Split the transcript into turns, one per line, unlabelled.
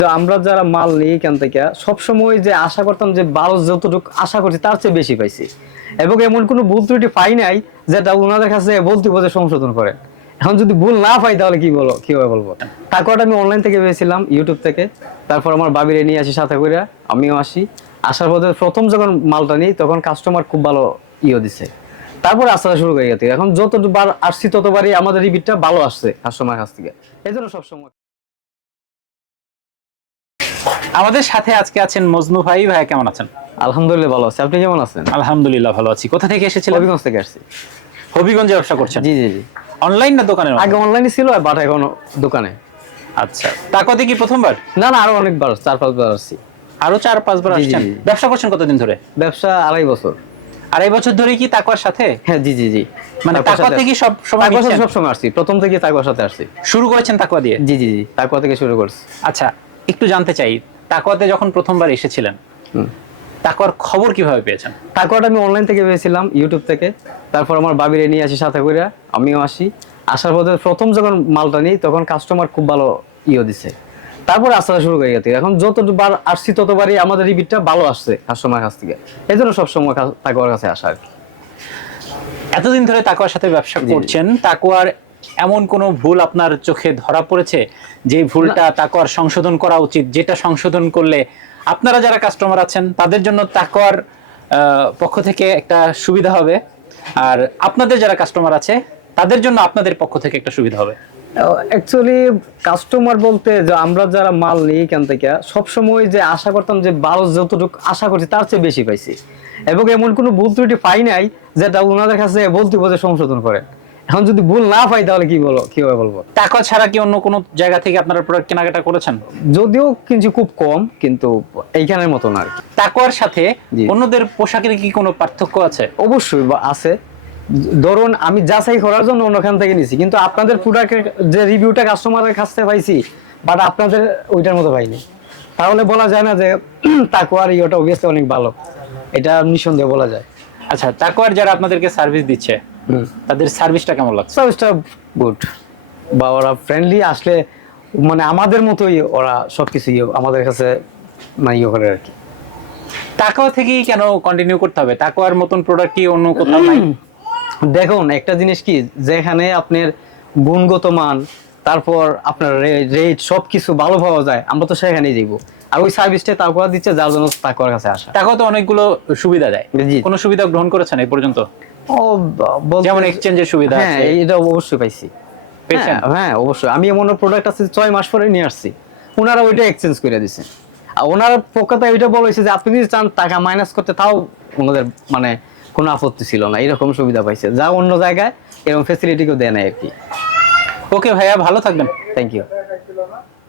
তো আমরা যারা মাল নিই এখান থেকে সবসময় যে আশা করতাম যে ভালো যতটুকু আশা করছি তার চেয়ে বেশি পাইছি, এবং এমন কোনো ভুল ত্রুটি পাই নাই যেটা ওনাদের কাছে বলতে বলতে সংশোধন করে। এখন যদি ভুল না পাই তাহলে কিভাবে বলবো। তারপরটা আমি অনলাইন থেকে পেয়েছিলাম, ইউটিউব থেকে। তারপর আমার বাবিরে নিয়ে আসি সাথে করে, আমিও আসি। আসার পথে প্রথম যখন মালটা নিই তখন কাস্টমার খুব ভালো দিছে। তারপর আস্তে আস্তে শুরু করে গেছে। এখন যতবার আসছি ততবারই আমাদের রিভিউটা ভালো আসছে কাস্টমার কাছ থেকে, এই জন্য সবসময়।
আমাদের সাথে আজকে আছেন মজনু ভাই। ভাই কেমন আছেন?
আলহামদুলিল্লাহ ভালো আছি, আপনি কেমন আছেন?
আলহামদুলিল্লাহ ভালো আছি। কোথা থেকে এসেছিলেন?
হবিগঞ্জ থেকে আসছি।
হবিগঞ্জে ব্যবসা করছেন?
জি জি জি।
অনলাইন না দোকানের?
আগে অনলাইনে ছিল, বাট এখন দোকানে।
আচ্ছা, তাকওয়াতে কি প্রথমবার?
না না, আরো অনেকবার 4-5 বার আসছি।
আরো 4-5 বার আসছেন? ব্যবসা করছেন কতদিন ধরে?
ব্যবসা 2.5 বছর।
2.5 বছর ধরে কি তাকওয়ার সাথে?
হ্যাঁ জি জি জি।
মানে তাকওয়া থেকে সব সময় নিচ্ছেন?
সব সময় আসছি, প্রথম থেকে তাকওয়ার সাথে আসছি।
শুরু করেছেন তাকওয়া দিয়ে?
জি জি জি, তাকওয়া থেকে শুরু করছি।
আচ্ছা, একটু জানতে চাই, তাকওয়াতে যখন প্রথমবার এসেছিলেন তাকওয়ার খবর কিভাবে পেয়েছেন?
তাকওয়াটা আমি অনলাইন থেকে পেয়েছিলাম, ইউটিউব থেকে। তারপর আমার বাবিরে নিয়ে আসি সাথে করে, আমিও আসি। আসার পথে প্রথম যখন মালটা নিই তখন কাস্টমার খুব ভালো দিছে। তারপর আস্তে আস্তে শুরু করে গেছে। এখন যতবার আসছি ততবারই আমাদের রিভিউটা ভালো আসছে কাস্টমার কাছ থেকে, এই জন্য সবসময় তাকওয়ার কাছে আসা আর কি।
এতদিন ধরে তাকওয়ার সাথে ব্যবসা করছেন, তাকওয়ার এমন কোনো ভুল আপনার চোখে ধরা পড়েছে যে ভুলটা তাকওয়ার সংশোধন করা উচিত, যেটা সংশোধন করলে আপনারা যারা কাস্টমার আছেন তাদের জন্য তাকওয়ার পক্ষ থেকে একটা সুবিধা হবে, আর আপনাদের যারা কাস্টমার আছে তাদের জন্য আপনাদের পক্ষ থেকে একটা সুবিধা হবে?
অ্যাকচুয়ালি কাস্টমার বলতে যে আমরা যারা মাল নিই এখান থেকে সবসময় যে আশা করতাম যে ভালো যতটুকু আশা করছি তার চেয়ে বেশি পাইছি, এবং এমন কোনো ভুল ত্রুটি পাই নাই যেটা ওনাদের কাছে বলতে বলতে সংশোধন করে। এখন যদি ভুল না পাই তাহলে কিভাবে বলবো।
তাকওয়া ছাড়া কি অন্য কোনো জায়গা থেকে আপনারা প্রোডাক্ট কেনাকাটা করেছেন?
যদিও কিন্তু খুব কম, কিন্তু এইখানের মতো না আর কি।
তাকওয়ার সাথে অন্যদের পোশাকের কি কোনো পার্থক্য আছে?
অবশ্যই আছে। ধরুন আমি যাচাই করার জন্য অন্যখান থেকে নিছি, কিন্তু আপনাদের প্রোডাক্টের যে রিভিউটা কাস্টমারের কাছ থেকে পাইছি, বাট আপনাদের ওইটার মতো পাইনি। তাহলে বলা যায় না যে তাকওয়ার ইয়েটা অবভিয়াসলি অনেক ভালো, এটা নিঃসন্দেহে বলা যায়।
আচ্ছা, তাকওয়ার যারা আপনাদেরকে সার্ভিস দিচ্ছে তাদের সার্ভিসটা কেমন লাগছে?
সার্ভিসটা গুড, বা ওরা ফ্রেন্ডলি, আসলে মানে আমাদের মতোই ওরা সবকিছু আমাদের কাছে মানে করে আর কি।
তাকওয়া থেকেই কেন কন্টিনিউ করতে হবে? তাকওয়ার মতন প্রোডাক্ট কি অন্য কোথাও নাই?
দেখুন একটা জিনিস কি, যেখানে আপনার গুণগত মান, তারপর আপনার রেট সবকিছু ভালো পাওয়া যায়, আমরা তো সেখানেই যাইবো। আর ওই সার্ভিসটা তাকওয়া দিচ্ছে, যার জন্য তাকওয়ার কাছে আসা।
তাকওয়া তো অনেকগুলো সুবিধা দেয়, কোন সুবিধা গ্রহণ করেছেন এই পর্যন্ত? যেমন এক্সচেঞ্জের সুবিধা আছে।
হ্যাঁ, এটা অবশ্যই পাইছি। হ্যাঁ অবশ্যই, আমি এমন প্রোডাক্ট আছে 6 মাস পরে নিয়ে আসছি, ওনারা ওইটা এক্সচেঞ্জ করে দিছে। আর ওনার পক্ষে ওইটা বলেছে যে আপনি যদি চান টাকা মাইনাস করতে, তাও ওনাদের মানে কোনো আপত্তি ছিল না, এরকম সুবিধা পাইছে যা অন্য জায়গায় এরকম ফ্যাসিলিটি কেউ দেয় না আর কি।
ওকে ভাইয়া, ভালো থাকবেন।
Thank you.